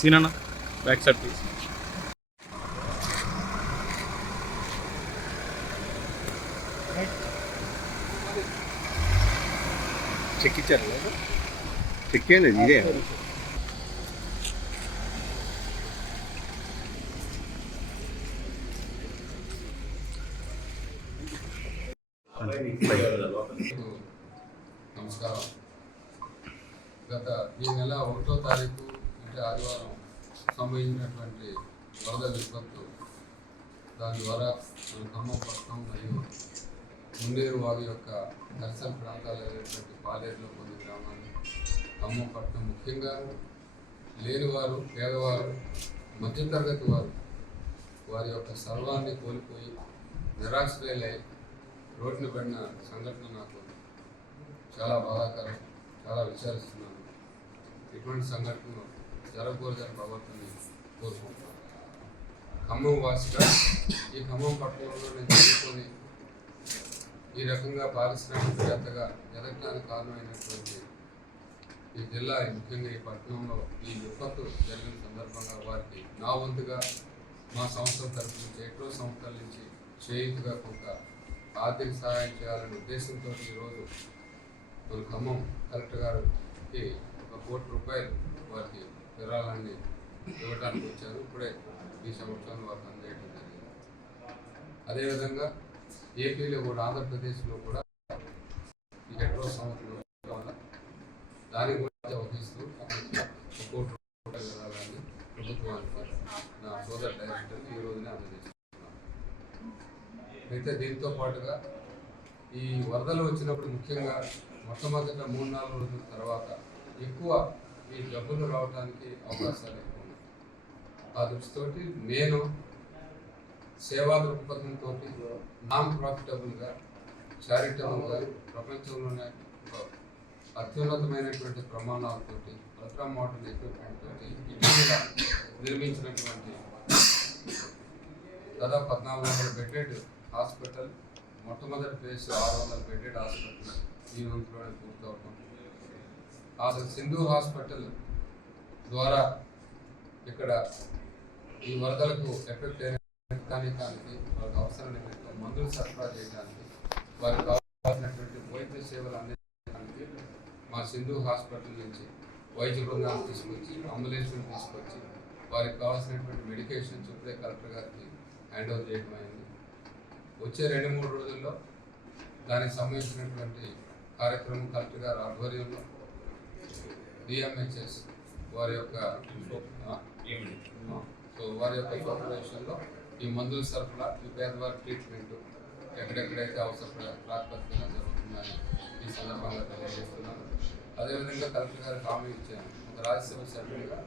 Seenanna back side please. Check ఇచ్చారు, check అయింది ఇదే. నమస్కారం. గత ఈ నెల 1వ తారీఖు అంటే ఆదివారం సంభవించినటువంటి వరద విపత్తు, దాని ద్వారా ఖమ్మం పట్టణం మరియు ముండేరు వారి యొక్క దర్శన ప్రాంతాలు అయినటువంటి పాలేరులో కొన్ని గ్రామాలు, ఖమ్మం పట్టణం ముఖ్యంగా లేనివారు, పేదవారు, మధ్యతరగతి వారు వారి యొక్క సర్వాన్ని కోల్పోయి నిరాశ్రయులై రోడ్డున పడిన సంఘటన నాకు చాలా బాధాకరం, చాలా విచారిస్తున్నాను. ఇటువంటి సంఘటనలు జరగకూడదని భగవంతుని కోరుకుంటున్నాను. ఖమ్మం వాసిగా ఈ ఖమ్మం పట్టణంలో నేను చదువుకొని ఈ రకంగా పారిశ్రామికవేత్తగా ఎదగడానికి కారణమైనటువంటి ఈ జిల్లా, ముఖ్యంగా ఈ పట్టణంలో ఈ విపత్తు జరిగిన సందర్భంగా వారికి నా వంతుగా మా సంస్థల తరఫు నుంచి ఎన్నో సంస్థల నుంచి చేయుతుగా కొంత ఆర్థిక సహాయం చేయాలనే ఉద్దేశంతో ఈరోజు మన ఖమ్మం కలెక్టర్ గారికి 1 కోటి రూపాయలు వారికి విరాళాన్ని ఇవ్వడానికి వచ్చారు. ఇప్పుడే ఈ సంవత్సరం వారికి అందజేయడం జరిగింది. అదేవిధంగా ఏపీలో కూడా, ఆంధ్రప్రదేశ్లో కూడా ఈ హెడ్రో సంవత్సరం వల్ల దానికి కూడా వహిస్తూ 1 కోటి రూపాయల విరాళాన్ని ప్రభుత్వానికి నా సోదర డైరెక్టర్ ఈ రోజునే అందజేస్తున్నాను. అయితే దీంతో పాటుగా ఈ వరదలు వచ్చినప్పుడు ముఖ్యంగా మొట్టమొదట 3-4 రోజుల తర్వాత ఎక్కువ ఈ జబ్బులు రావడానికి అవకాశాలు ఎక్కువ ఉన్నాయి. ఆ దృష్టితోటి నేను సేవా దృక్పథంతో నాన్ ప్రాఫిటబుల్గా, చారిటబుల్గా, ప్రపంచంలోనే అత్యున్నతమైనటువంటి ప్రమాణాలతోటి, అల్ట్రా మోడర్న్ ఎక్విప్మెంట్ తోటి ఇటీవల నిర్మించినటువంటి దాదాపు 1400 బెడ్డెడ్ హాస్పిటల్, మొట్టమొదటి ఫేజ్ 600 బెడ్డెడ్ హాస్పిటల్ ఈ రోజులోనే పూర్తవటం. అసలు సింధు హాస్పిటల్ ద్వారా ఇక్కడ ఈ వరదలకు ఎఫెక్ట్ అయిన స్థానికానికి వాళ్ళకి అవసరం నిమిత్తం మందులు సరఫరా చేయడానికి, వారికి కావాల్సినటువంటి వైద్య సేవలు అందించడానికి మా సింధు హాస్పిటల్ నుంచి వైద్య బృందాన్ని తీసుకొచ్చి, అంబులెన్స్ని తీసుకొచ్చి వారికి కావాల్సినటువంటి మెడికేషన్స్ ఇప్పుడే కలెక్టర్ గారికి హ్యాండ్ ఓవర్ చేయడం అయింది. వచ్చే 2-3 రోజుల్లో దానికి సంబంధించినటువంటి కార్యక్రమం కలెక్టర్ గారి ఆధ్వర్యంలో డిఎంహెచ్ఎస్ వారి యొక్క సూపర్వైజేషన్లో ఈ మందుల సరఫరా, ఈ పేదవారి ట్రీట్మెంట్ ఎక్కడెక్కడైతే అవసరం ప్రాతిపదికన జరుగుతుందని ఈ సందర్భంగా తెలియజేస్తున్నాను. అదేవిధంగా కలెక్టర్ గారికి హామీ ఇచ్చాను, ఒక రాజ్యసభ సభ్యుడిగా